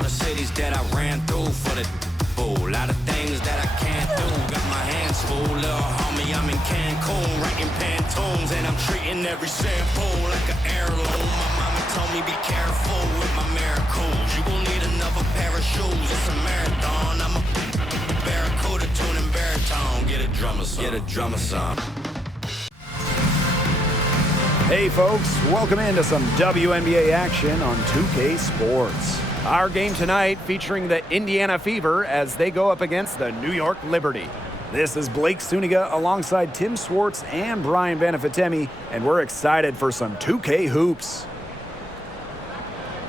all the cities that I ran through for the fool. A lot of things that I can't do. Got my hands full, little homie. I'm in Cancun, writing Pantones, and I'm treating every sample like an heirloom. My mama told me be careful with my miracles. You gon' need another pair of shoes. It's a marathon. I'm a barracuda tuning baritone. Get a drummer song. Get a drummer song. Hey folks, welcome into some WNBA action on 2K Sports. Our game tonight featuring the Indiana Fever as they go up against the New York Liberty. This is Blake Suniga alongside Tim Swartz and Brian Banafitemi, and we're excited for some 2K hoops.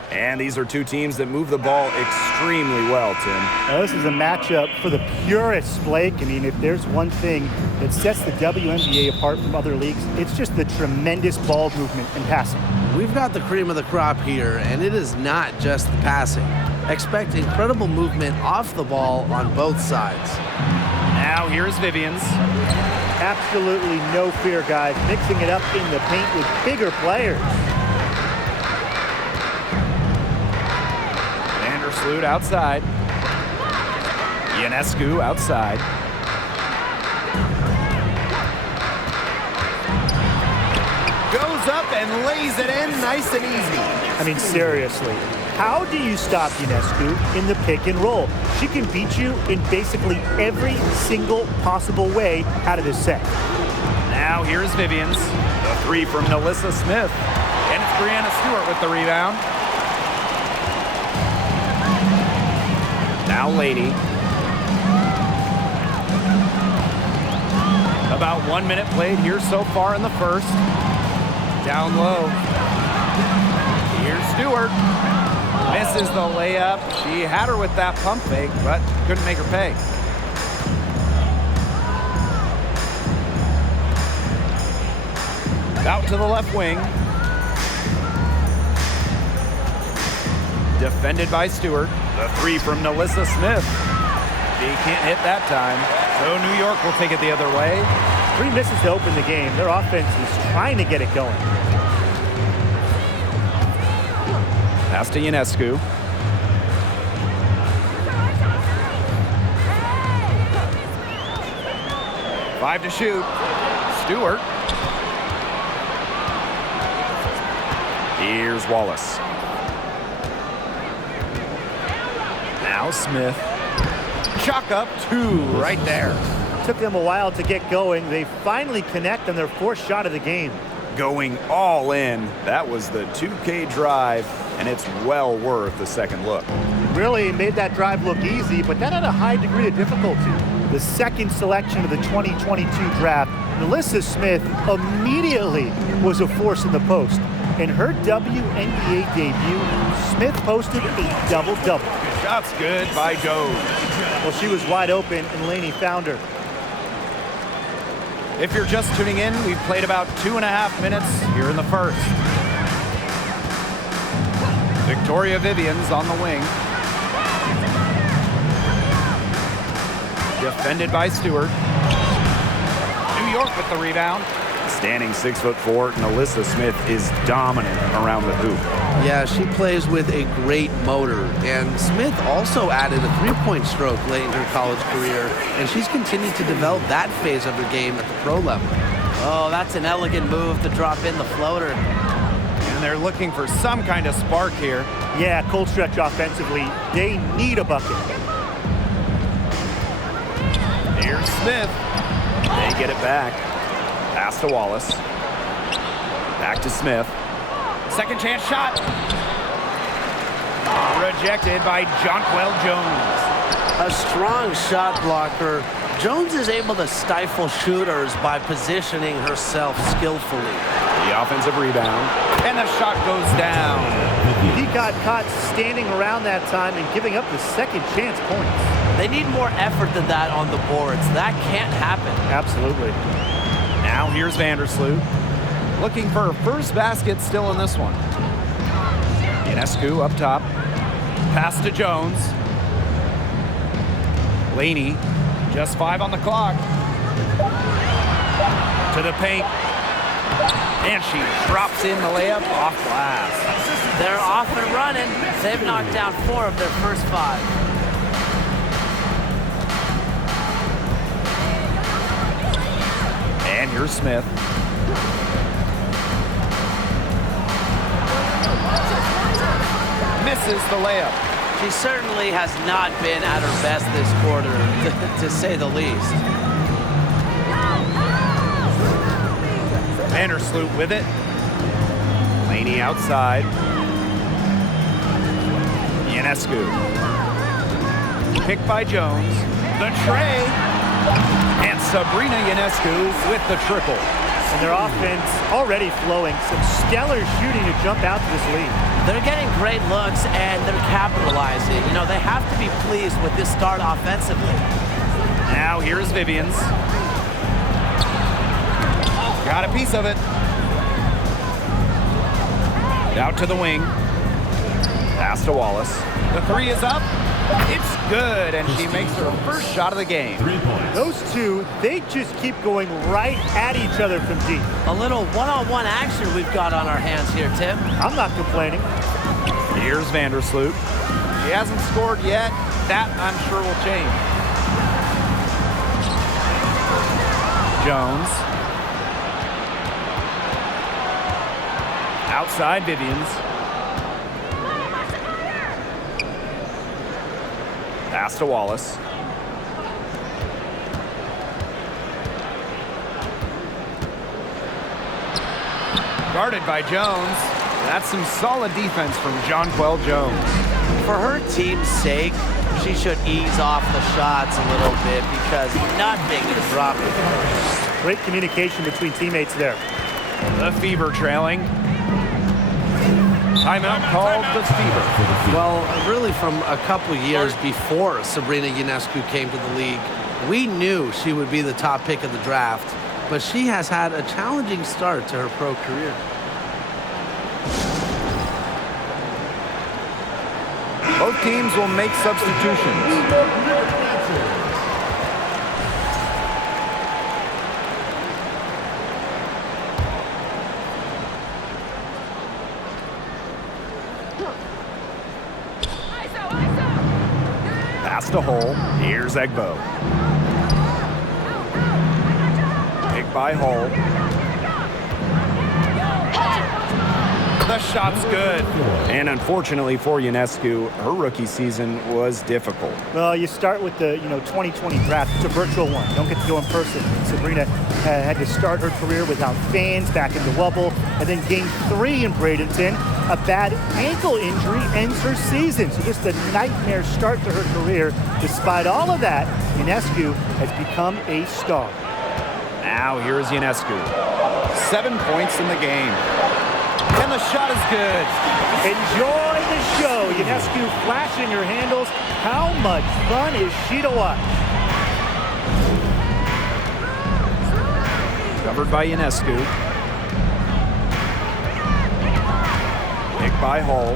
And these are two teams that move the ball extremely well, Tim. Now, this is a matchup for the purists, Blake. I mean, if there's one thing that sets the WNBA apart from other leagues, it's just the tremendous ball movement and passing. We've got the cream of the crop here, and it is not just the passing. Expect incredible movement off the ball on both sides. Now here's Vivians. Absolutely no fear, guys. Mixing it up in the paint with bigger players. Vandersloot outside. Ionescu outside. Goes up and lays it in nice and easy. I mean, seriously, how do you stop Ionescu in the pick and roll? She can beat you in basically every single possible way out of this set. Now here's Vivians. The three from Nalissa Smith. And it's Brianna Stewart with the rebound. Now Lady. About 1 minute played here so far in the first. Down low. Here's Stewart. Misses the layup. She had her with that pump fake, but couldn't make her pay. Out to the left wing. Defended by Stewart. The three from Nalissa Smith. She can't hit that time, so New York will take it the other way. 3 misses to open the game. Their offense is trying to get it going. Pass to Ionescu. Five to shoot. Stewart. Here's Wallace. Now Smith. Chalk up two right there. Took them a while to get going. They finally connect on their fourth shot of the game. Going all in. That was the 2K drive, and it's well worth the second look. Really made that drive look easy, but that had a high degree of difficulty. The second selection of the 2022 draft, Nalissa Smith immediately was a force in the post. In her WNBA debut, Smith posted a double-double. Shot's good by Doe. Well, she was wide open, and Laney found her. If you're just tuning in, we've played about 2.5 minutes here in the first. Victoria Vivians on the wing. Defended by Stewart. New York with the rebound. Standing 6'4", Nalissa Smith is dominant around the hoop. Yeah, she plays with a great motor. And Smith also added a three-point stroke late in her college career, and she's continued to develop that phase of her game at the pro level. Oh, that's an elegant move to drop in the floater. And they're looking for some kind of spark here. Yeah, cold stretch offensively. They need a bucket. Here's Smith. They get it back. Pass to Wallace. Back to Smith. Second chance shot. Rejected by Jonquel Jones. A strong shot blocker. Jones is able to stifle shooters by positioning herself skillfully. The offensive rebound. And the shot goes down. He got caught standing around that time and giving up the second chance points. They need more effort than that on the boards. That can't happen. Absolutely. Now here's Vandersloot. Looking for her first basket still in this one. Ionescu up top. Pass to Jones. Laney, just 5 on the clock. To the paint. And she drops in the layup off glass. They're off and running. They've knocked down 4 of their first 5. And here's Smith. Misses the layup. She certainly has not been at her best this quarter, to say the least. Vandersloot with it. Laney outside. Ionescu. Picked by Jones. The tray. And Sabrina Ionescu with the triple. And their offense already flowing. Some stellar shooting to jump out to this lead. They're getting great looks, and they're capitalizing. You know, they have to be pleased with this start offensively. Now here's Vivians. Got a piece of it. Out to the wing. Pass to Wallace. The 3 is up. It's good, and she makes her first shot of the game. Those two, they just keep going right at each other from deep. A little one-on-one action we've got on our hands here, Tim. I'm not complaining. Here's Vandersloot. She hasn't scored yet. That, I'm sure, will change. Jones. Outside Vivians. Pass to Wallace. Guarded by Jones. That's some solid defense from Jonquel Jones. For her team's sake, she should ease off the shots a little bit because nothing is dropping. Great communication between teammates there. The Fever trailing. Timeout called the Fever. Well, really from a couple years before Sabrina Ionescu came to the league, we knew she would be the top pick of the draft, but she has had a challenging start to her pro career. Both teams will make substitutions. Pass to Hull. Here's Egbo. Picked by Hull. The shot's good. And unfortunately for Ionescu, her rookie season was difficult. Well, you start with the 2020 draft. It's a virtual one. Don't get to go in person. Sabrina had to start her career without fans back in the Wubble. And then game 3 in Bradenton, a bad ankle injury ends her season. So just a nightmare start to her career. Despite all of that, Ionescu has become a star. Now here's Ionescu. 7 points in the game. And the shot is good. Enjoy the show. Ionescu flashing her handles. How much fun is she to watch? Covered by Ionescu. Picked by Hull.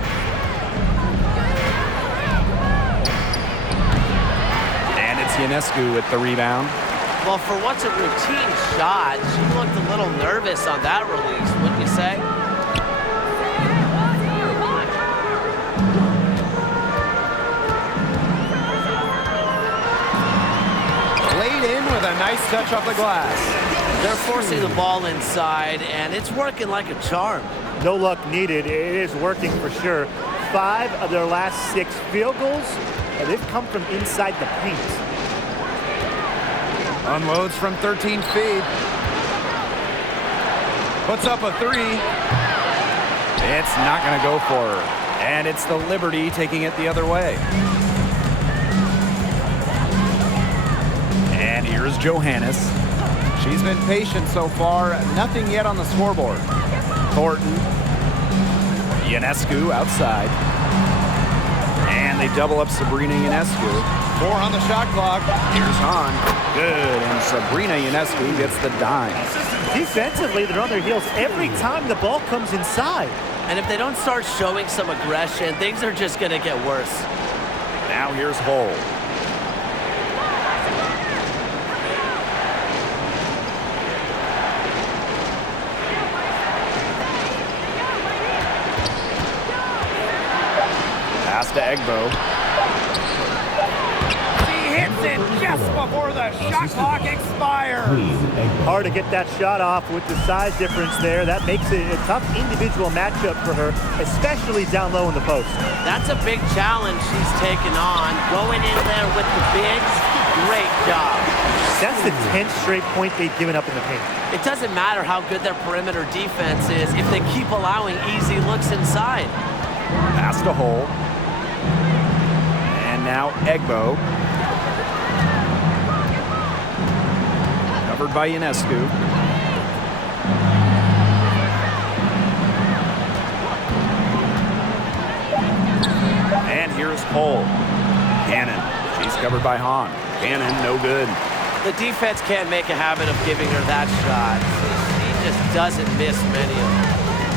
And it's Ionescu with the rebound. Well, for what's a routine shot, she looked a little nervous on that release, wouldn't you say? With a nice touch off the glass. They're forcing the ball inside, and it's working like a charm. No luck needed. It is working for sure. 5 of their last 6 field goals, they've come from inside the paint. Unloads from 13 feet. Puts up a 3. It's not going to go for her. And it's the Liberty taking it the other way. And here's Johannes. She's been patient so far. Nothing yet on the scoreboard. Thornton. Ionescu outside. And they double up Sabrina Ionescu. 4 on the shot clock. Here's Hahn. Good. And Sabrina Ionescu gets the dime. Defensively, they're on their heels every time the ball comes inside. And if they don't start showing some aggression, things are just going to get worse. Now here's Hull. Pass to Egbo. He hits it just before the shot clock expires. Hard to get that shot off with the size difference there. That makes it a tough individual matchup for her, especially down low in the post. That's a big challenge she's taken on. Going in there with the bigs, great job. That's the 10th straight point they've given up in the paint. It doesn't matter how good their perimeter defense is if they keep allowing easy looks inside. Pass to Hole. And now Egbo. Covered by Ionescu. And here's Hole. Cannon. She's covered by Hahn. Cannon, no good. The defense can't make a habit of giving her that shot. She just doesn't miss many of them.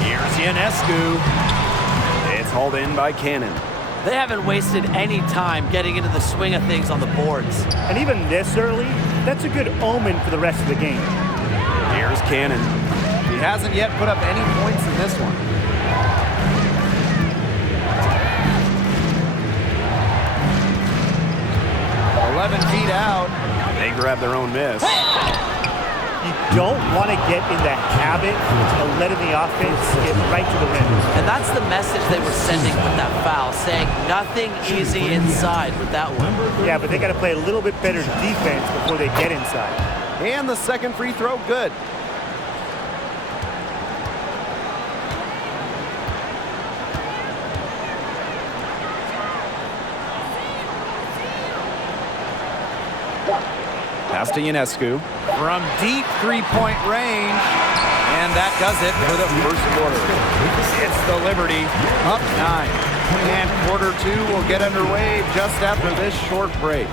Here's Ionescu. It's hauled in by Cannon. They haven't wasted any time getting into the swing of things on the boards. And even this early, that's a good omen for the rest of the game. Here's Cannon. He hasn't yet put up any points in this one. "11 feet out." They grab their own miss. You don't want to get in the habit of letting the offense get right to the rim. And that's the message they were sending with that foul, saying nothing easy inside with that one. Yeah, but they got to play a little bit better defense before they get inside. And the second free throw, good. Pass to Ionescu from deep three-point range, and that does it for the first quarter. It's the Liberty up 9, and quarter 2 will get underway just after this short break.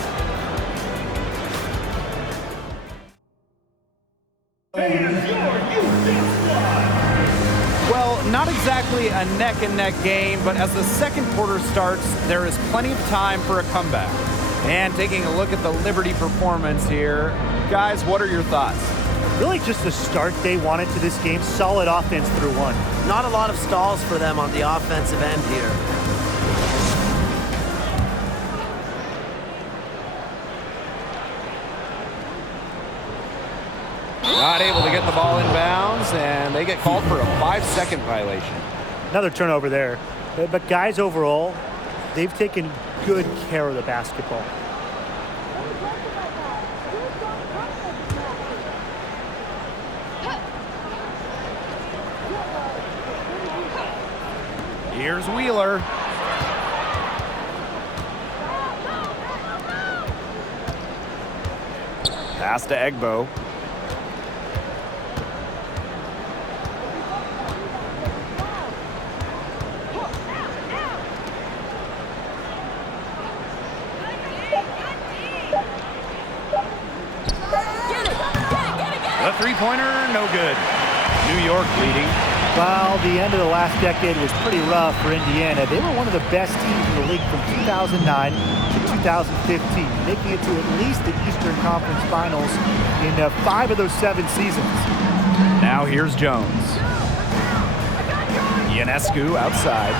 Well, not exactly a neck-and-neck game, but as the second quarter starts, there is plenty of time for a comeback. And taking a look at the Liberty performance here, guys, what are your thoughts? Really just the start they wanted to this game. Solid offense through one. Not a lot of stalls for them on the offensive end here. Not able to get the ball in bounds, and they get called for a 5-second violation. Another turnover there. But guys, overall, they've taken good care of the basketball. Here's Wheeler. Pass to Egbo. The three-pointer, no good. New York leading. While the end of the last decade was pretty rough for Indiana, they were one of the best teams in the league from 2009 to 2015, making it to at least the Eastern Conference Finals in 5 of those 7 seasons. Now here's Jones. Ionescu outside.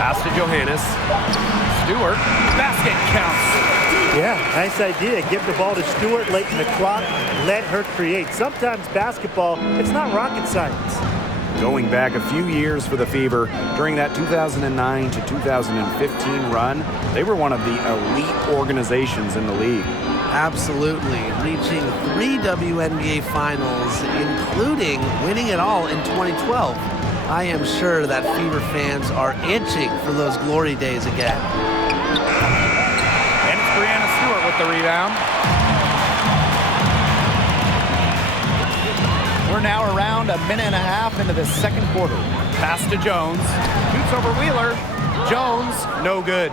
Pass to Johannes. Stewart. Basket counts. Yeah, nice idea. Give the ball to Stewart late in the clock. Let her create. Sometimes basketball, it's not rocket science. Going back a few years for the Fever, during that 2009 to 2015 run, they were one of the elite organizations in the league. Absolutely. Reaching 3 WNBA finals, including winning it all in 2012. I am sure that Fever fans are itching for those glory days again. And it's Brianna Stewart with the rebound. We're now around a minute and a half into the second quarter. Pass to Jones. Shoots over Wheeler. Jones, no good.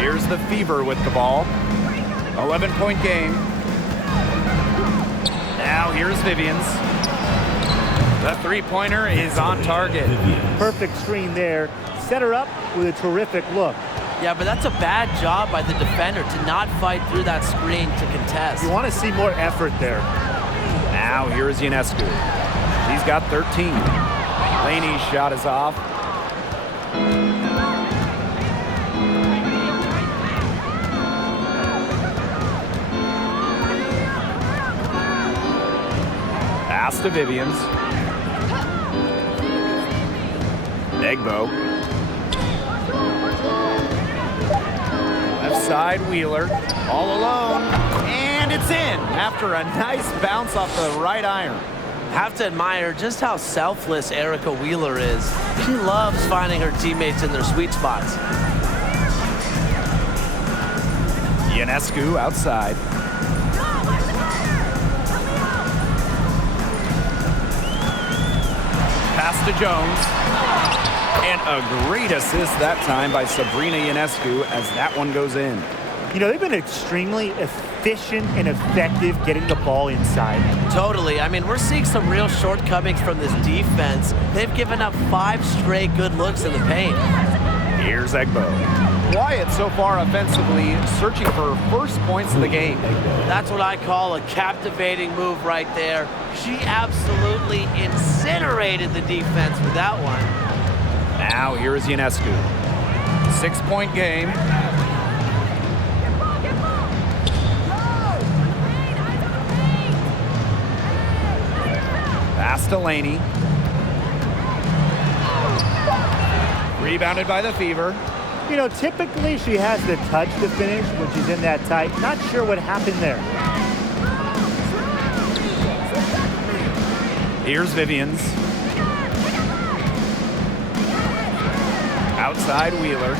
Here's the Fever with the ball. 11-point game. Now here's Vivians. The three-pointer is on target. Perfect screen there. Set her up with a terrific look. Yeah, but that's a bad job by the defender to not fight through that screen to contest. You want to see more effort there. Now here's Ionescu. He's got 13. Laney's shot is off. Pass to Vivians. Egbo. Left side, Wheeler. All alone. And it's in after a nice bounce off the right iron. Have to admire just how selfless Erica Wheeler is. She loves finding her teammates in their sweet spots. Ionescu outside. Pass to Jones. And a great assist that time by Sabrina Ionescu as that one goes in. You know, they've been extremely efficient and effective getting the ball inside. Totally. I mean, we're seeing some real shortcomings from this defense. They've given up 5 straight good looks in the paint. Here's Egbo. Wyatt so far offensively searching for first points of the game. That's what I call a captivating move right there. She absolutely incinerated the defense with that one. Now here is Ionescu. 6-point game. Pass to Laney. Rebounded by the Fever. You know, typically she has the touch to finish when she's in that tight. Not sure what happened there. Here's Vivians. Outside Wheeler.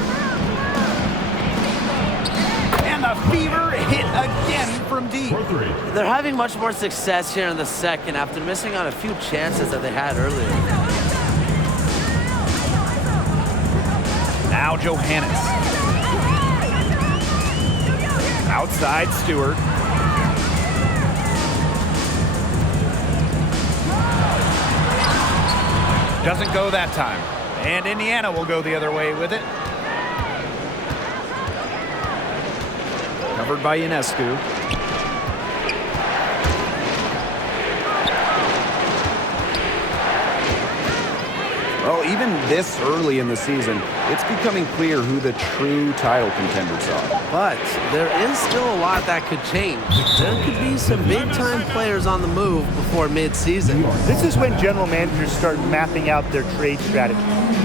And the Fever hit again from deep. They're having much more success here in the second after missing on a few chances that they had earlier. Now Johannes. Outside Stewart. Doesn't go that time. And Indiana will go the other way with it. Covered by Ionescu. Well, even this early in the season, it's becoming clear who the true title contenders are. But there is still a lot that could change. There could be some big-time players on the move before mid-season. This is when general managers start mapping out their trade strategy.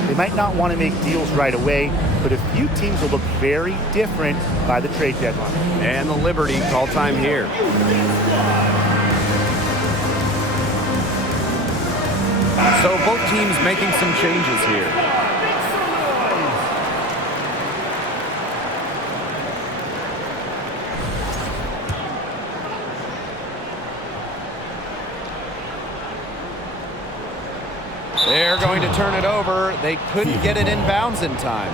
They might not want to make deals right away, but a few teams will look very different by the trade deadline. And the Liberty call time here. So both teams making some changes here. They're going to turn it over. They couldn't get it inbounds in time.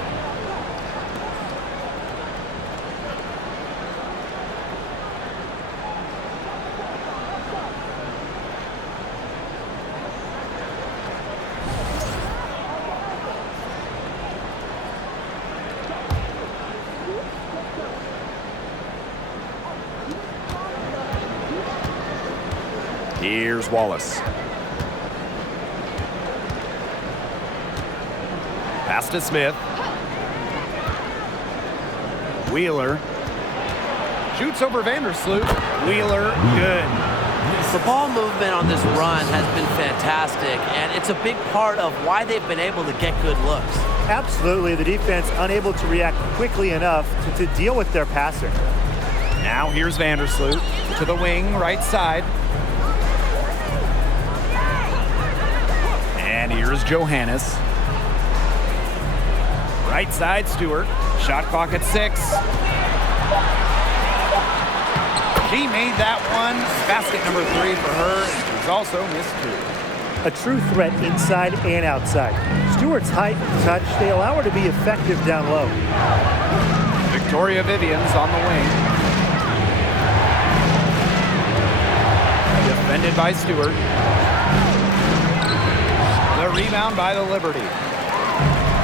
Here's Wallace. Pass to Smith. Wheeler. Shoots over Vandersloot. Wheeler, good. The ball movement on this run has been fantastic, and it's a big part of why they've been able to get good looks. Absolutely, the defense unable to react quickly enough to deal with their passer. Now here's Vandersloot to the wing, right side. And here's Johannes. Right side, Stewart. Shot clock at 6. She made that one. Basket number 3 for her. She's also missed 2. A true threat inside and outside. Stewart's height and touch, they allow her to be effective down low. Victoria Vivians on the wing. Defended by Stewart. The rebound by the Liberty.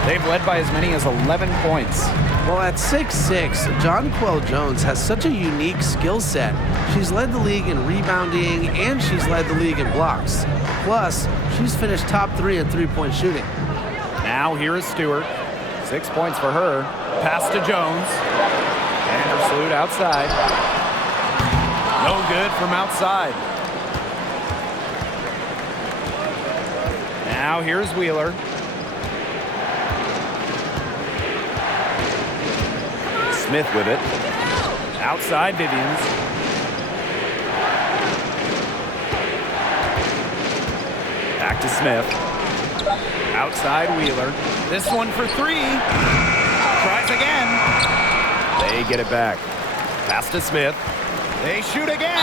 They've led by as many as 11 points. Well, at 6'6", Jonquel Jones has such a unique skill set. She's led the league in rebounding, and she's led the league in blocks. Plus, she's finished top 3 in three-point shooting. Now here is Stewart. 6 points for her. Pass to Jones. Vandersloot outside. No good from outside. Now here's Wheeler. Smith with it. Outside Vivians. Back to Smith. Outside Wheeler. This one for three. Tries again. They get it back. Pass to Smith. They shoot again.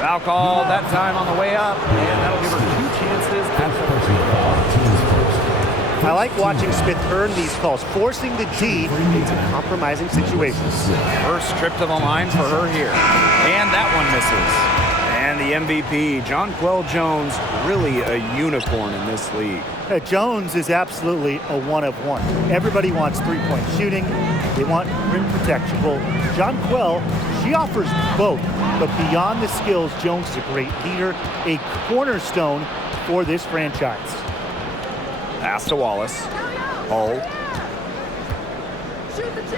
Foul call that time on the way up. And that'll give her 2 chances at the free throw. I like watching Smith earn these calls, forcing the D into compromising situations. First trip to the line for her here. And that one misses. And the MVP, Jonquel Jones, really a unicorn in this league. Jones is absolutely a one of one. Everybody wants three-point shooting. They want rim protection. Well, Jonquel, she offers both. But beyond the skills, Jones is a great leader, a cornerstone for this franchise. Pass to Wallace. Hull. Shoot the J!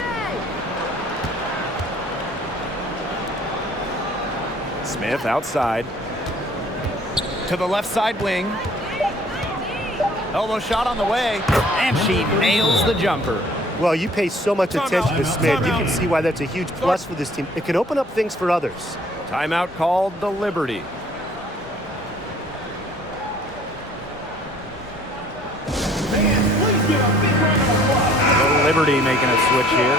Smith outside. To the left side wing. Elbow shot on the way. And she nails the jumper. Well, you pay so much attention to Smith. You can see why that's a huge plus for this team. It can open up things for others. Timeout called the Liberty. The Liberty making a switch here.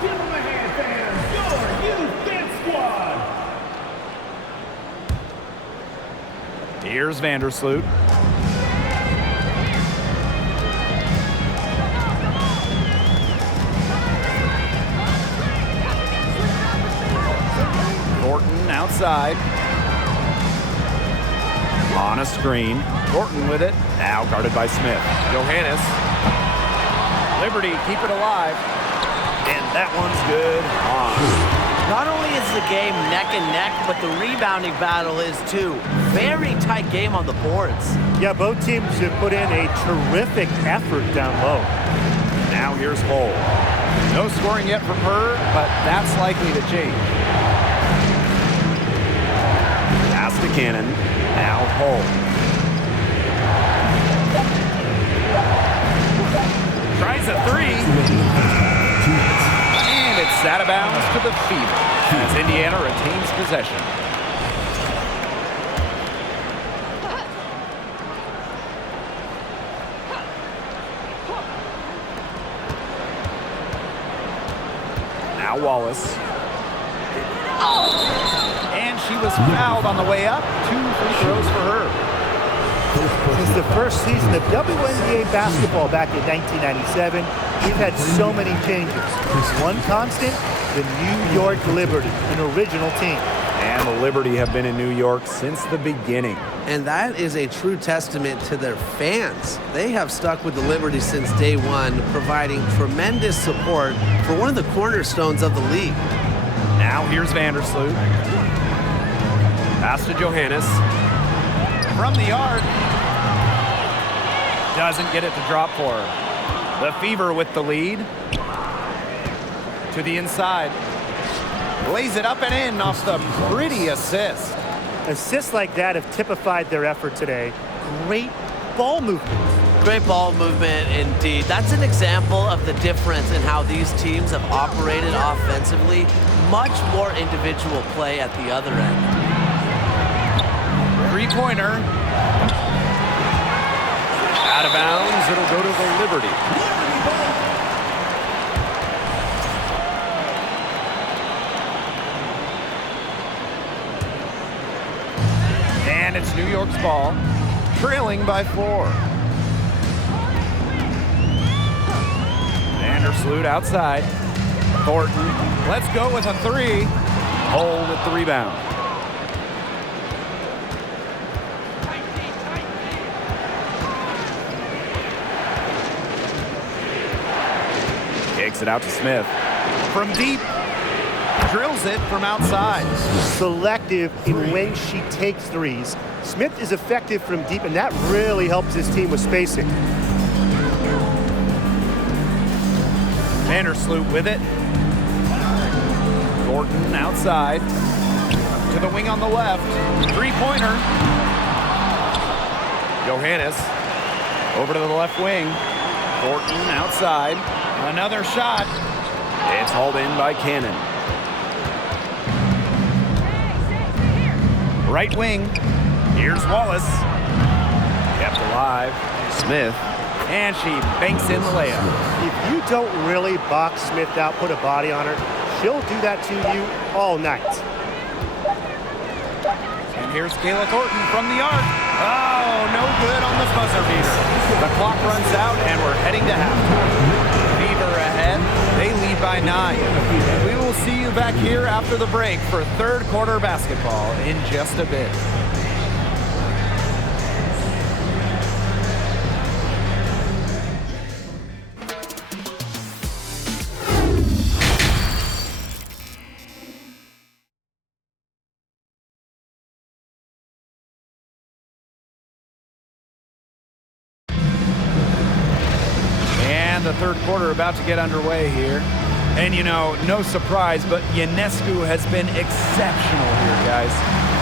Give them a hand, fans. Your youth dance squad. Here's Vandersloot. Thornton outside. On a screen. Thornton with it. Now guarded by Smith. Johannes. Liberty, keep it alive. And that one's good. Not only is the game neck and neck, but the rebounding battle is too. Very tight game on the boards. Yeah, both teams have put in a terrific effort down low. Now here's Hull. No scoring yet from her, but that's likely to change. Pass to Cannon. Now Hull. Tries a three. And it's out of bounds to the Fever as Indiana retains possession. Now Wallace. And she was fouled on the way up. 2 free throws for her. Since the first season of WNBA basketball back in 1997, we've had so many changes. One constant, the New York Liberty, an original team. And the Liberty have been in New York since the beginning. And that is a true testament to their fans. They have stuck with the Liberty since day one, providing tremendous support for one of the cornerstones of the league. Now here's Vandersloot. Pass to Johannes. From the arc. Doesn't get it to drop for her. The Fever with the lead. To the inside. Lays it up and in off the pretty assist. Assists like that have typified their effort today. Great ball movement. Great ball movement indeed. That's an example of the difference in how these teams have operated offensively. Much more individual play at the other end. Three-pointer. Out of bounds. It'll go to the Liberty. And it's New York's ball, trailing by 4. Vandersloot outside. Thornton, let's go with a 3. Hull with the rebound. Takes it out to Smith. From deep. Drills it from outside. Selective in when she takes threes. Smith is effective from deep, and that really helps his team with spacing. Vandersloot with it. Gordon outside. To the wing on the left. Three-pointer. Johannes over to the left wing. Gordon outside. Another shot. It's hauled in by Cannon. Right wing. Here's Wallace. Kept alive. Smith. And she banks in the layup. If you don't really box Smith out, put a body on her, she'll do that to you all night. And here's Kayla Thornton from the arc. Oh, no good on the buzzer beater. The clock runs out and we're heading to halftime. Fever ahead. They lead by 9. We will see you back here after the break for third quarter basketball in just a bit. The third quarter about to get underway here. And you know, no surprise, but Ionescu has been exceptional here, guys.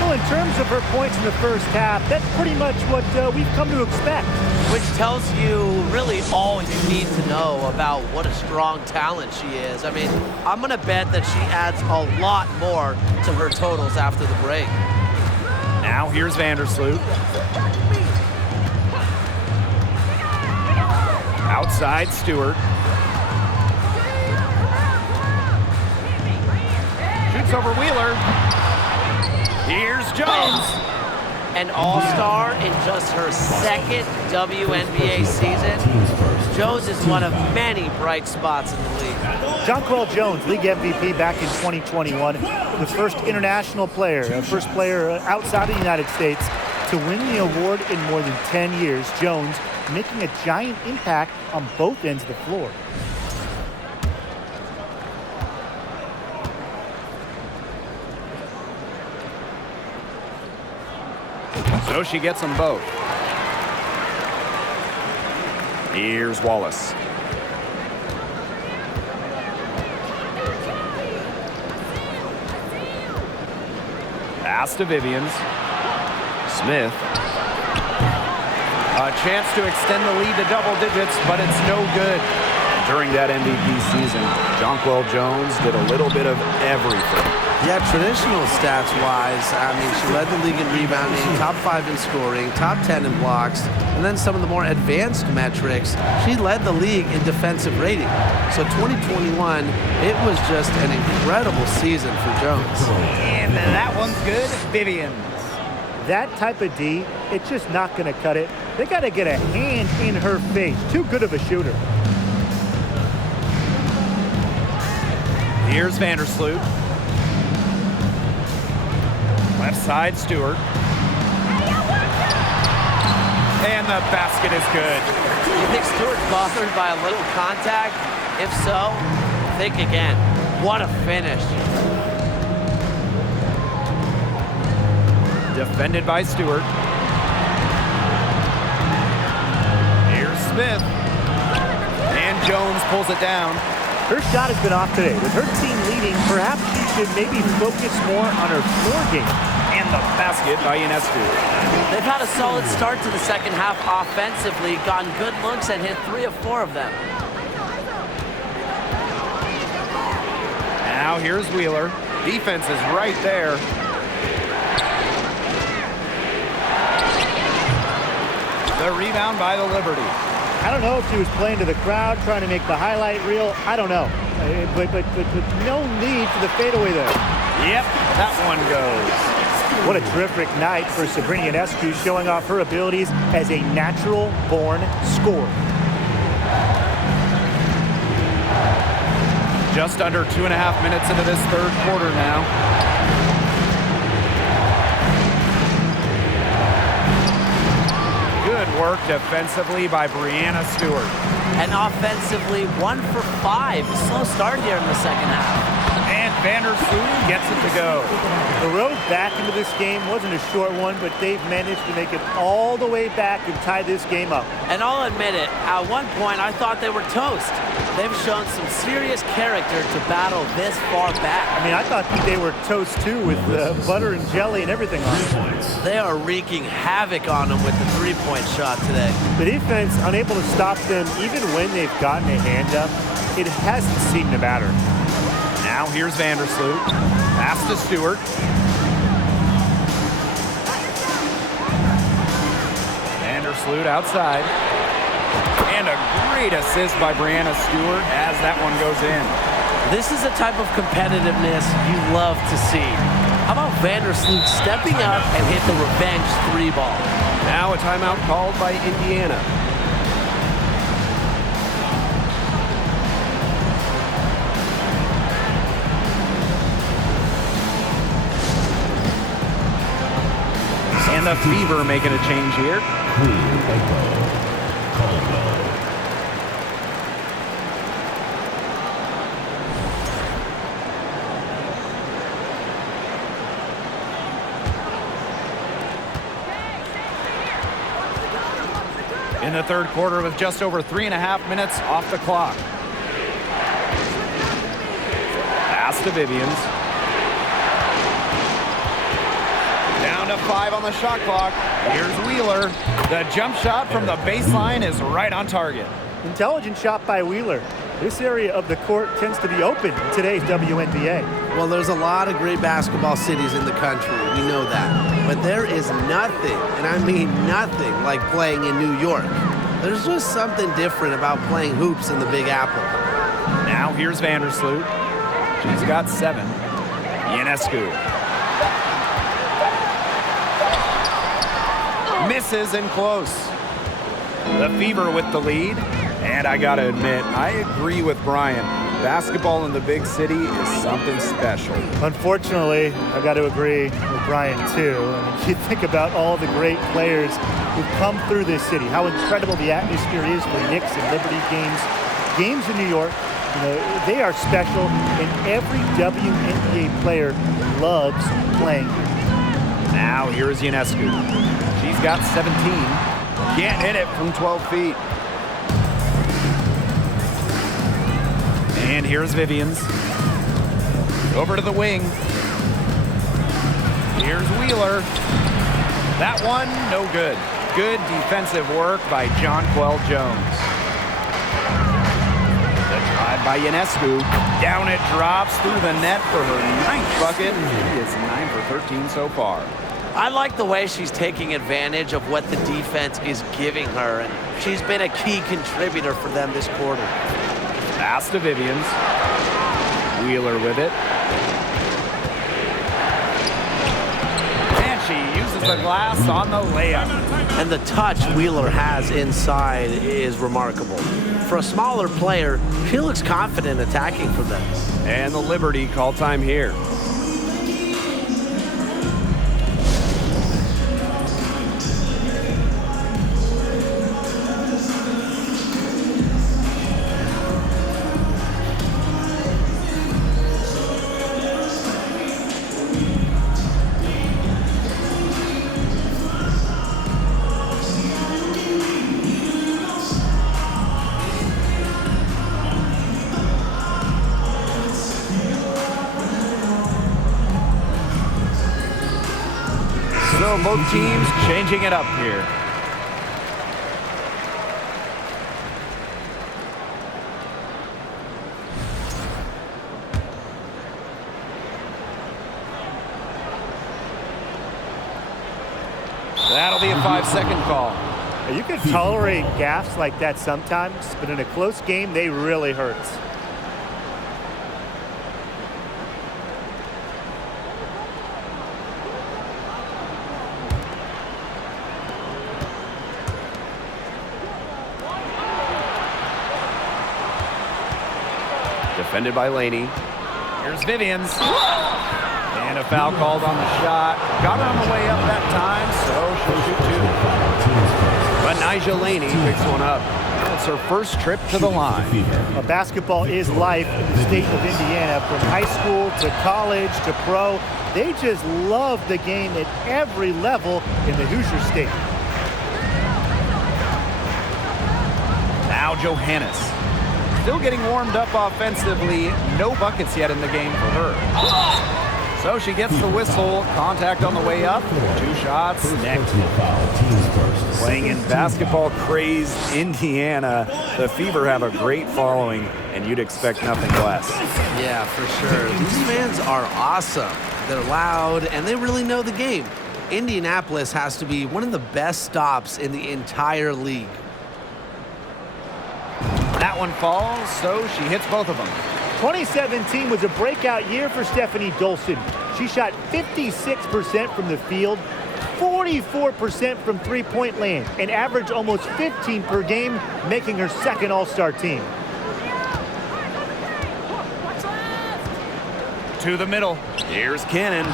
Well, in terms of her points in the first half, that's pretty much what we've come to expect. Which tells you really all you need to know about what a strong talent she is. I mean, I'm going to bet that she adds a lot more to her totals after the break. Now here's Vandersloot. Outside, Stewart. Shoots over Wheeler. Here's Jones. An all-star in just her second WNBA season. Jones is one of many bright spots in the league. Jonquel Jones, league MVP back in 2021. The first international player, first player outside of the United States to win the award in more than 10 years. Jones making a giant impact on both ends of the floor. So she gets them both. Here's Wallace. Pass to Vivians. Smith. A chance to extend the lead to double digits, but it's no good. During that MVP season, Jonquel Jones did a little bit of everything. Yeah, traditional stats-wise, I mean, she led the league in rebounding, top 5 in scoring, top 10 in blocks, and then some of the more advanced metrics, she led the league in defensive rating. So 2021, it was just an incredible season for Jones. And that one's good, Vivian. That type of D, it's just not going to cut it. They got to get a hand in her face. Too good of a shooter. Here's Vandersloot. Left side, Stewart. And the basket is good. You think Stewart's bothered by a little contact? If so, think again. What a finish. Defended by Stewart. Here's Smith. And Jones pulls it down. Her shot has been off today. With her team leading, perhaps she should maybe focus more on her floor game. And the basket by Ionescu. They've had a solid start to the second half offensively, gotten good looks and hit 3 of 4 of them. Now here's Wheeler. Defense is right there. The rebound by the Liberty. I don't know if she was playing to the crowd, trying to make the highlight reel. I don't know. But no need for the fadeaway there. Yep, that one goes. What a terrific night for Sabrina Ionescu, showing off her abilities as a natural-born scorer. Just under 2.5 minutes into this third quarter now. Good work defensively by Breanna Stewart. And offensively, 1 for 5. Slow start here in the second half. And Vandersloot gets it to go. The road back into this game wasn't a short one, but they've managed to make it all the way back and tie this game up. And I'll admit it, at one point I thought they were toast. They've shown some serious character to battle this far back. I mean, I thought they were toast too with butter and jelly and everything on it. They are wreaking havoc on them with the three-point shot today. The defense unable to stop them even when they've gotten a hand up. It hasn't seemed to matter. Now here's Vandersloot. Pass to Stewart. Vandersloot outside. And a great assist by Brianna Stewart as that one goes in. This is the type of competitiveness you love to see. How about Vandersloot stepping up and hit the revenge three ball? Now a timeout called by Indiana. And the Fever making a change here. In the third quarter with just over 3.5 minutes off the clock. Pass to Vivians. Down to 5 on the shot clock. Here's Wheeler. The jump shot from the baseline is right on target. Intelligent shot by Wheeler. This area of the court tends to be open in today's WNBA. Well, there's a lot of great basketball cities in the country. We know that. But there is nothing, and I mean nothing, like playing in New York. There's just something different about playing hoops in the Big Apple. Now here's Vandersloot. She's got 7. Ionescu. Misses and close. The Fever with the lead. And I gotta admit, I agree with Brian. Basketball in the big city is something special. Unfortunately, I got to agree with Brian too. I mean, you think about all the great players who've come through this city, how incredible the atmosphere is for Knicks and Liberty games. Games in New York, you know, they are special, and every WNBA player loves playing. Now here's Ionescu. She's got 17. Can't hit it from 12 feet. And here's Vivians. Over to the wing. Here's Wheeler. That one, no good. Good defensive work by Jonquel Jones. The drive by Ionescu. Down it drops through the net for her 9th bucket. She is 9 for 13 so far. I like the way she's taking advantage of what the defense is giving her, and she's been a key contributor for them this quarter. Pass to Vivians. Wheeler with it. And she uses the glass on the layup. And the touch Wheeler has inside is remarkable. For a smaller player, she looks confident attacking for them. And the Liberty call time here. So both teams changing it up here. That'll be a 5-second call. You can tolerate gaffes like that sometimes, but in a close game, they really hurt. Defended by Laney. Here's Vivians. And a foul called on the shot. Got her on the way up that time, so she'll shoot 2. But Nyjah Laney picks one up. gets her first trip to the line. Basketball is life in the state of Indiana. From high school to college to pro, they just love the game at every level in the Hoosier State. Now Johannes. Still getting warmed up offensively. No buckets yet in the game for her. So she gets the whistle. Contact on the way up. 2 shots next. Playing in basketball-crazed Indiana, the Fever have a great following, and you'd expect nothing less. Yeah, for sure. These fans are awesome. They're loud, and they really know the game. Indianapolis has to be one of the best stops in the entire league. That one falls, so she hits both of them. 2017 was a breakout year for Stephanie Dolson. She shot 56% from the field, 44% from three-point land, and averaged almost 15 per game, making her second All-Star team. To the middle. Here's Cannon.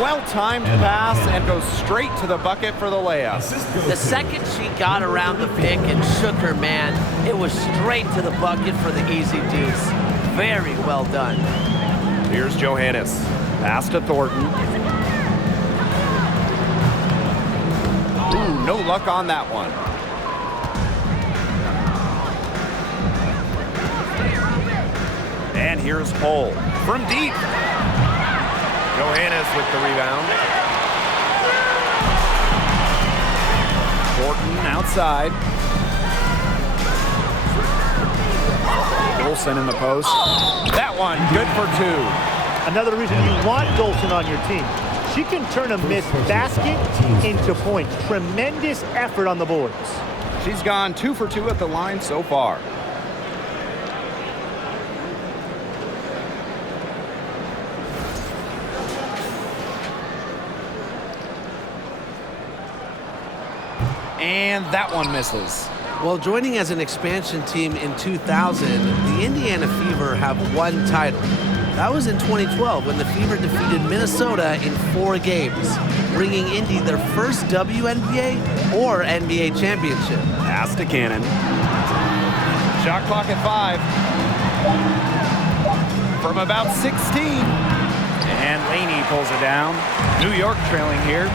Well-timed pass and goes straight to the bucket for the layup. The second she got around the pick and shook her man, it was straight to the bucket for the easy deuce. Very well done. Here's Johannes. Pass to Thornton. Ooh, no luck on that one. And here's Hull from deep. Johannes with the rebound. Thornton outside. Dolson in the post. That one, good for 2. Another reason you want Dolson on your team. She can turn a missed basket into points. Tremendous effort on the boards. She's gone 2 for 2 at the line so far. And that one misses. Well, joining as an expansion team in 2000, the Indiana Fever have one title. That was in 2012 when the Fever defeated Minnesota in 4 games, bringing Indy their first WNBA or NBA championship. Pass to Cannon. Shot clock at 5. From about 16. And Laney pulls it down. New York trailing here.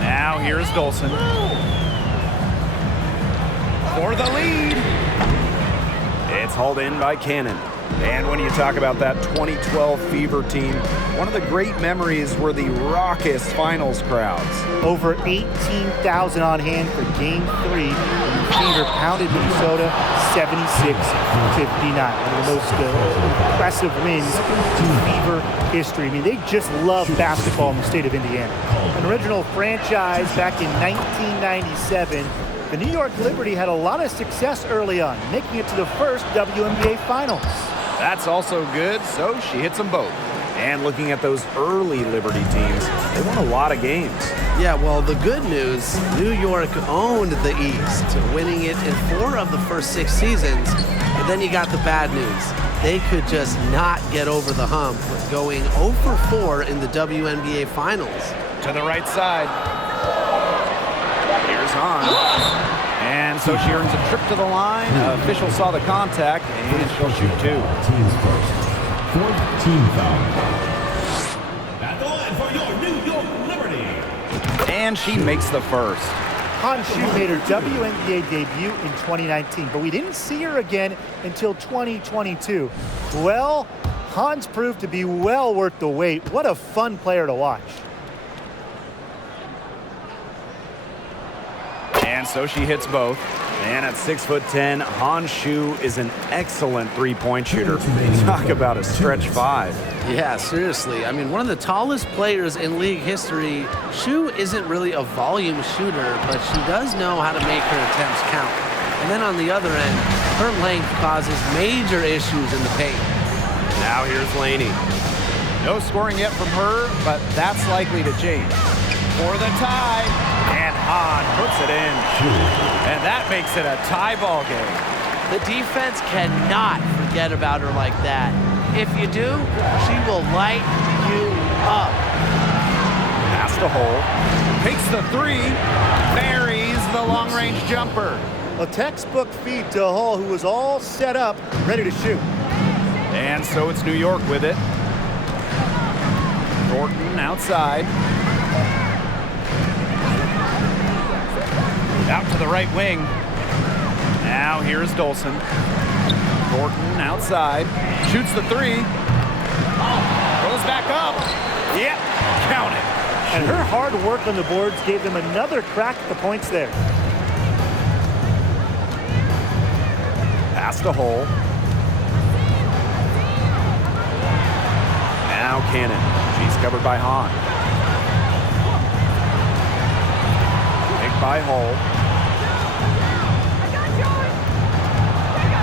Now here's Dolson. For the lead. It's hauled in by Cannon. And when you talk about that 2012 Fever team, one of the great memories were the raucous finals crowds. Over 18,000 on hand for Game 3 when the Fever pounded Minnesota 76-59. One of the most impressive wins in Fever history. I mean, they just love basketball in the state of Indiana. An original franchise back in 1997, the New York Liberty had a lot of success early on, making it to the first WNBA Finals. That's also good, so she hits them both. And looking at those early Liberty teams, they won a lot of games. Yeah, well, the good news, New York owned the East, winning it in 4 of the first 6 seasons. But then you got the bad news. They could just not get over the hump, going 0 for 4 in the WNBA Finals. To the right side. Here's Hahn. And so she earns a trip to the line. Official saw the contact, and she'll shoot 2. Teams first. 4th team foul. At the line for your New York Liberty. And she makes the first. Han Xu made her WNBA debut in 2019, but we didn't see her again until 2022. Well, Han's proved to be well worth the wait. What a fun player to watch. And so she hits both. And at 6'10", Han Xu is an excellent three-point shooter. Talk about a stretch 5. Yeah, seriously. I mean, one of the tallest players in league history. Xu isn't really a volume shooter, but she does know how to make her attempts count. And then on the other end, her length causes major issues in the paint. Now here's Laney. No scoring yet from her, but that's likely to change. For the tie, and Han puts it in. And that makes it a tie ball game. The defense cannot forget about her like that. If you do, she will light you up. Pass to Hull. Takes the 3. Buries. a long-range jumper. A textbook feed to Hall, who was all set up, ready to shoot. And so it's New York with it. Thornton outside. Out to the right wing. Now here's Dolson. Thornton outside. Shoots the three. Goes back up. Yep, count it. And her hard work on the boards gave them another crack at the points there. Past a hole. Now Cannon. She's covered by Hahn. Picked by Hull.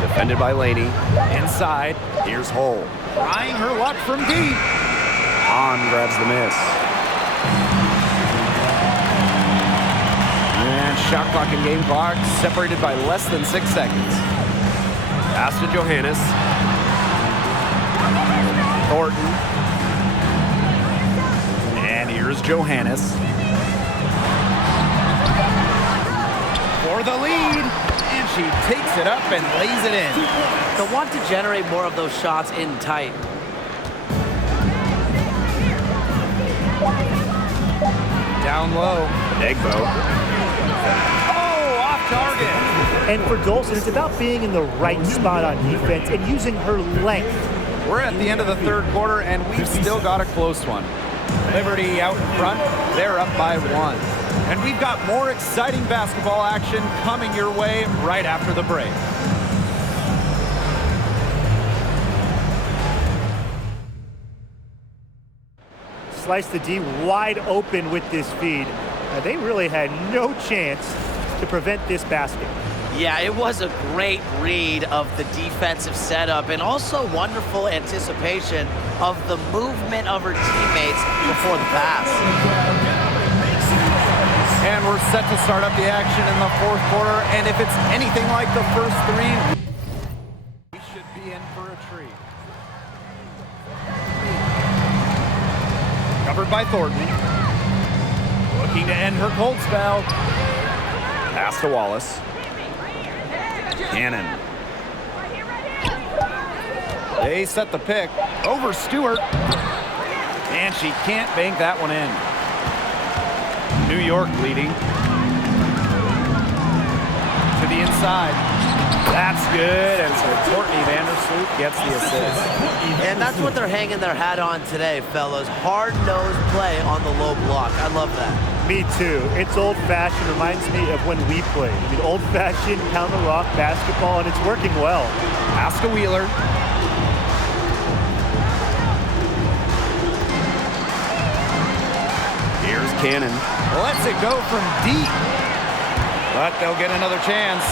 Defended by Laney. Inside. Here's Hull. Trying her luck from deep. Hahn grabs the miss. And shot clock and game clock separated by less than 6 seconds. Pass to Johannes. Thornton. And here's Johannes. For the lead. And she takes it up and lays it in. They'll want to generate more of those shots in tight. Down low. Egbo. Oh, off target. And for Dolson, it's about being in the right spot on defense and using her length. We're at the end of the third quarter, and we've still got a close one. Liberty out in front. They're up by 1. And we've got more exciting basketball action coming your way right after the break. Slice the D wide open with this feed. They really had no chance to prevent this basket. Yeah, it was a great read of the defensive setup and also wonderful anticipation of the movement of her teammates before the pass. And we're set to start up the action in the fourth quarter. And if it's anything like the first 3, we should be in for a treat. Covered by Thornton. Looking to end her cold spell. Pass to Wallace. Cannon. They set the pick over Stewart. And she can't bank that one in. New York leading. To the inside. That's good. And so Courtney Vandersloot gets the assist. And that's what they're hanging their hat on today, fellas. Hard-nosed play on the low block. I love that. Me too. It's old-fashioned. Reminds me of when we played. I mean, old-fashioned pound the rock basketball, and it's working well. Pass to Wheeler. Here's Cannon. Lets it go from deep. But they'll get another chance.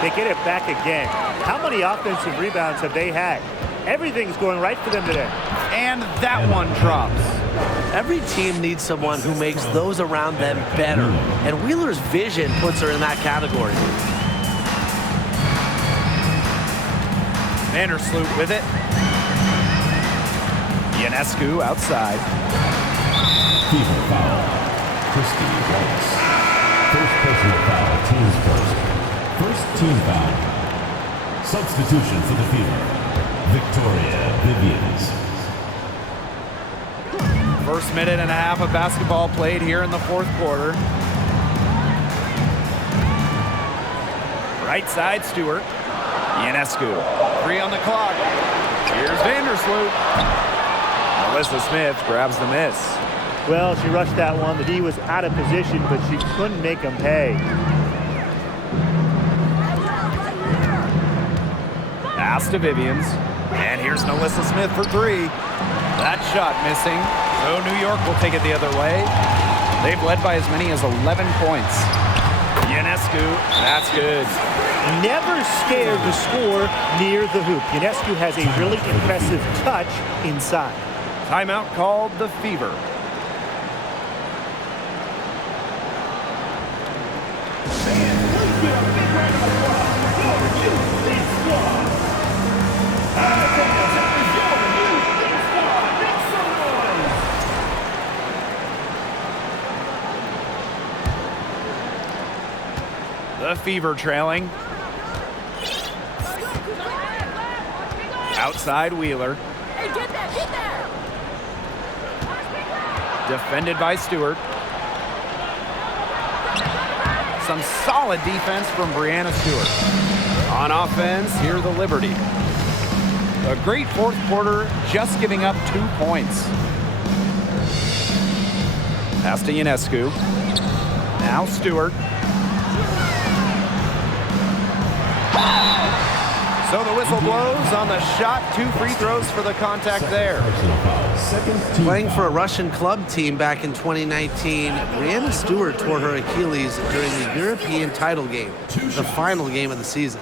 They get it back again. How many offensive rebounds have they had? Everything's going right for them today. And that one drops. Every team needs someone who makes those around them better. And Wheeler's vision puts her in that category. Vandersloot with it. Ionescu outside. Fever foul. Christy Wallace. First personal foul, team's first. First team foul. Substitution for the Fever. Victoria Vivians. First minute and a half of basketball played here in the fourth quarter. Right side, Stewart. Ionescu. 3 on the clock. Here's Vandersloot. Melissa Smith grabs the miss. Well, she rushed that one. The D was out of position, but she couldn't make them pay. Pass to Vivians. And here's Melissa Smith for 3. That shot missing. So New York will take it the other way. They've led by as many as 11 points. Ionescu, that's good. Never scared to score near the hoop. Ionescu has a really impressive touch inside. Timeout called the Fever. The Fever trailing. Outside Wheeler. Hey, get that, get that! Defended by Stewart. Some solid defense from Breanna Stewart. On offense, here the Liberty. A great fourth quarter, just giving up 2 points. Pass to Ionescu. Now Stewart. So the whistle blows on the shot. 2 free throws for the contact there. Playing for a Russian club team back in 2019, Breanna Stewart tore her Achilles during the European title game, the final game of the season.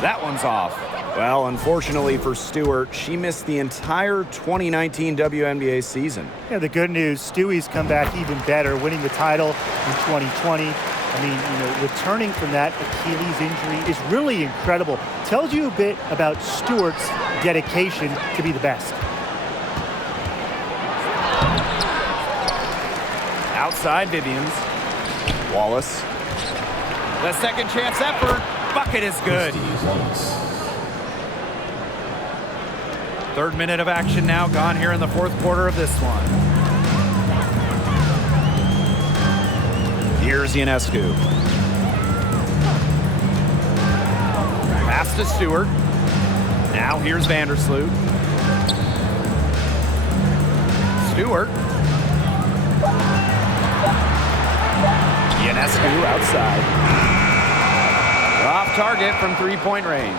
That one's off. Well, unfortunately for Stewart, she missed the entire 2019 WNBA season. Yeah, the good news, Stewie's come back even better, winning the title in 2020. I mean, returning from that Achilles injury is really incredible. Tells you a bit about Stewart's dedication to be the best. Outside Vivians. Wallace. The second chance effort. Bucket is good. Third minute of action now gone here in the fourth quarter of this one. Here's Ionescu. Pass to Stewart. Now here's Vandersloot. Stewart. Ionescu outside. Off target from three-point range.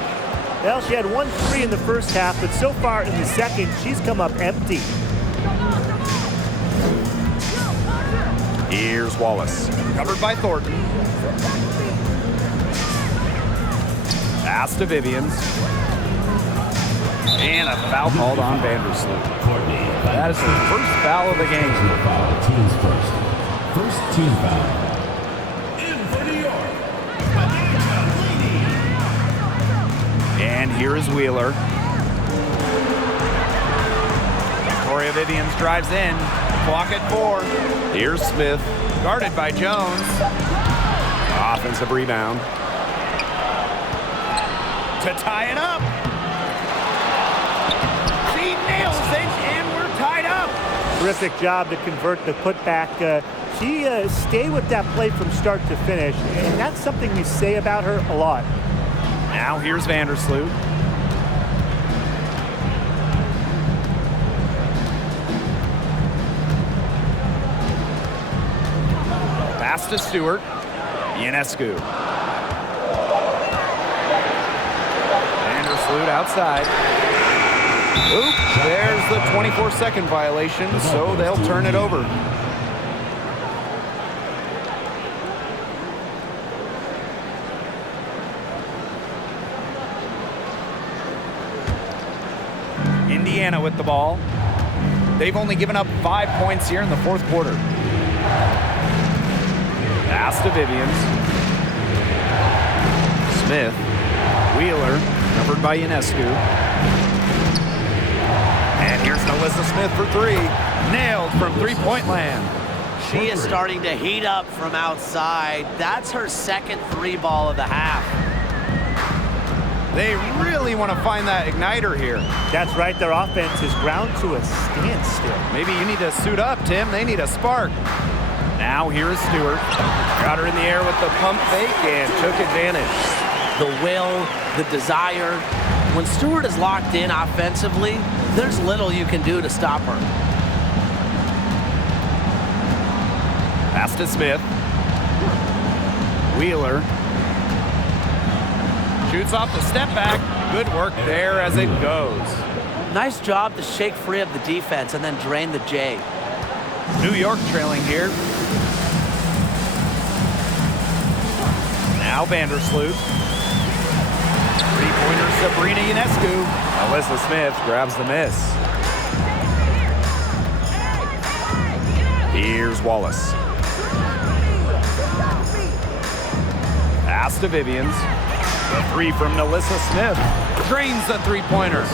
Well, she had 1 3 in the first half, but so far in the second, she's come up empty. Here's Wallace. Covered by Thornton. Pass to Vivians. And a foul called on Vandersloot. That is the first foul of the game. Team's first team foul. In for New York, and here is Wheeler. Victoria Vivians drives in. Clock at 4. Here's Smith. Guarded by Jones. Offensive rebound. To tie it up. She nails it, and we're tied up. Terrific job to convert the putback. She stayed with that play from start to finish, and that's something we say about her a lot. Now here's Vandersloot. Pass to Stewart. Ionescu. Vandersloot outside. Oop, there's the 24-second violation, so they'll turn it over. Indiana with the ball. They've only given up 5 points here in the fourth quarter. Pass to Vivians. Smith. Wheeler, covered by Ionescu. And here's Melissa Smith for 3. Nailed from three-point land. She is starting to heat up from outside. That's her second 3 ball of the half. They really want to find that igniter here. That's right, their offense is ground to a standstill. Maybe you need to suit up, Tim. They need a spark. Now here is Stewart. Got her in the air with the pump fake and took advantage. The will, the desire. When Stewart is locked in offensively, there's little you can do to stop her. Pass to Smith. Wheeler. Shoots off the step back. Good work there as it goes. Nice job to shake free of the defense and then drain the J. New York trailing here. Now Vandersloot. Three-pointer Sabrina Ionescu. Melissa Smith grabs the miss. Here's Wallace. Pass to Vivians. The 3 from Melissa Smith. Drains the three-pointer.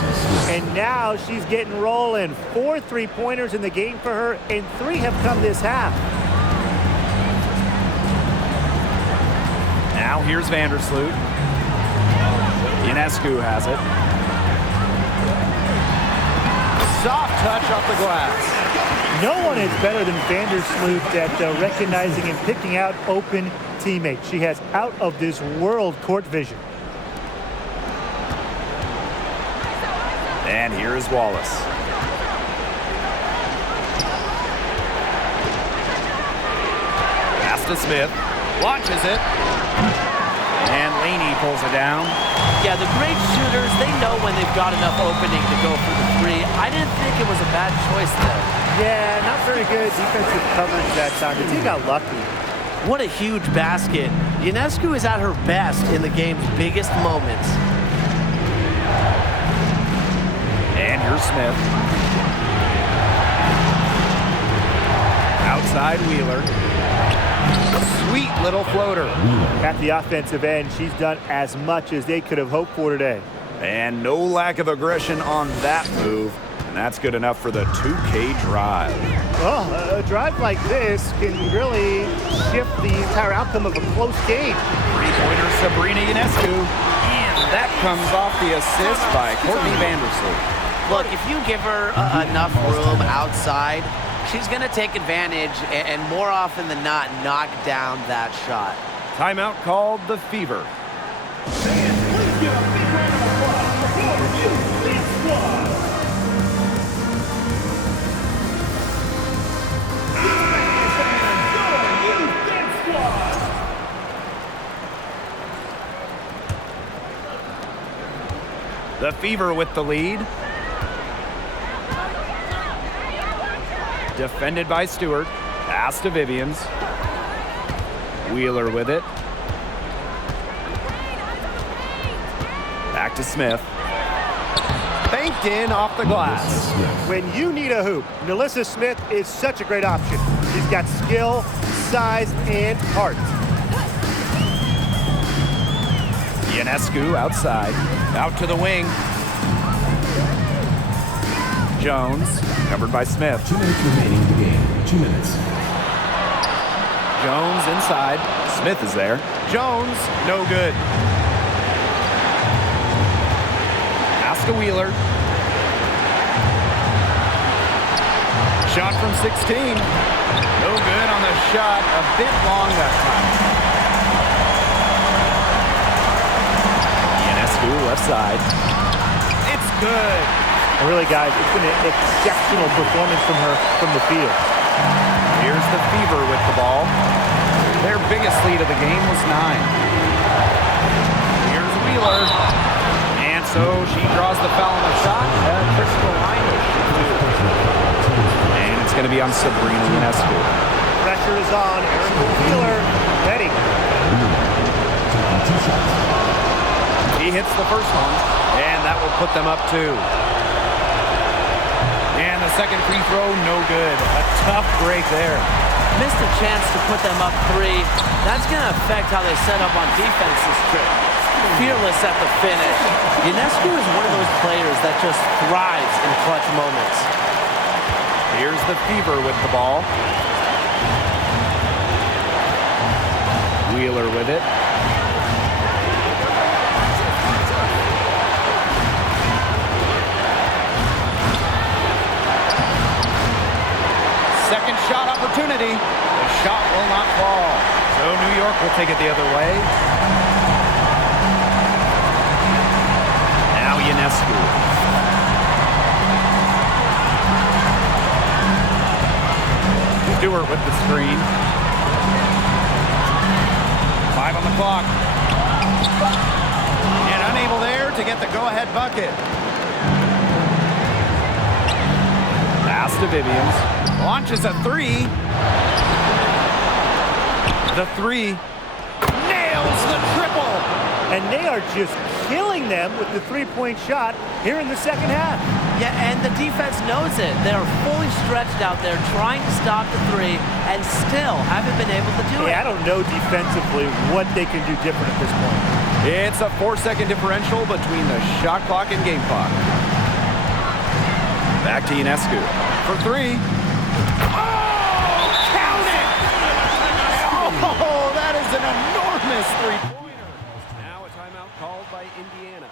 And now she's getting rolling. 4 3-pointers in the game for her, and 3 have come this half. Now here's Vandersloot. Ionescu has it. Soft touch off the glass. No one is better than Vandersloot at recognizing and picking out open teammates. She has out of this world court vision. And here is Wallace. Pass to Smith. Launches it. And Laney pulls it down. Yeah, the great shooters, they know when they've got enough opening to go for the three. I didn't think it was a bad choice there. Yeah, not very good defensive coverage that time. The team got lucky. What a huge basket. Ionescu is at her best in the game's biggest moments. And here's Smith. Outside Wheeler. Sweet little floater. At the offensive end, she's done as much as they could have hoped for today. And no lack of aggression on that move. And that's good enough for the 2K drive. Well, a drive like this can really shift the entire outcome of a close game. Three-pointer Sabrina Ionescu. And that comes off the assist by Courtney Vandersloot. Look, if you give her enough room outside, she's going to take advantage and more often than not knock down that shot. Timeout called the Fever. Fans, please give a big round of applause for your Youth Squad. The Fever with the lead. Defended by Stewart. Pass to Vivians. Wheeler with it. Back to Smith. Banked in off the glass. When you need a hoop, NaLyssa Smith is such a great option. She's got skill, size, and heart. Ionescu outside. Out to the wing. Jones, covered by Smith. 2 minutes remaining in the game. 2 minutes. Jones inside. Smith is there. Jones, no good. Pass to Wheeler. Shot from 16. No good on the shot. A bit long that time. Ionescu left side. It's good. And really, guys, it's been an exceptional performance from her from the field. Here's the Fever with the ball. Their biggest lead of the game was 9. Here's Wheeler. And so she draws the foul on the shot. Crystal line. And it's going to be on Sabrina Ionescu. Pressure is on. Erica Wheeler ready. He hits the first one, and that will put them up 2. And the second free throw, no good. A tough break there. Missed a chance to put them up 3. That's going to affect how they set up on defense this trip. Fearless at the finish. Ionescu is one of those players that just thrives in clutch moments. Here's the Fever with the ball. Wheeler with it. Second shot opportunity. The shot will not fall. So New York will take it the other way. Now Ionescu. Stewart with the screen. 5 on the clock. And unable there to get the go-ahead bucket. Pass to Vivians. Launches a 3. The 3 nails the triple. And they are just killing them with the three-point shot here in the second half. Yeah, and the defense knows it. They're fully stretched out there trying to stop the 3 and still haven't been able to do it. I don't know defensively what they can do different at this point. It's a 4-second differential between the shot clock and game clock. Back to Ionescu for 3. Oh, count it! Oh, that is an enormous this three-pointer. Now a timeout called by Indiana.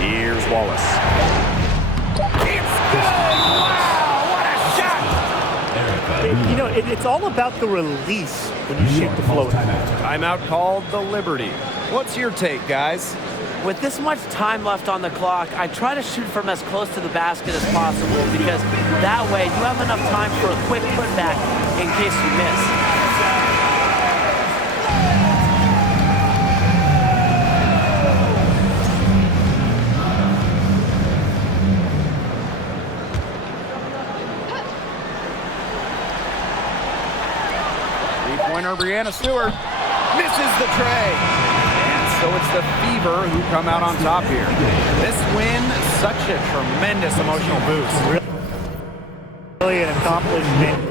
Here's Wallace. It's good! Wow, what a shot! You know, it's all about the release when you shoot the floater. Timeout called the Liberty. What's your take, guys? With this much time left on the clock, I try to shoot from as close to the basket as possible because that way you have enough time for a quick putback in case you miss. Three-pointer, Breanna Stewart misses the tray. And so it's the Fever who come out on top here. This win, such a tremendous emotional boost. Really an accomplishment.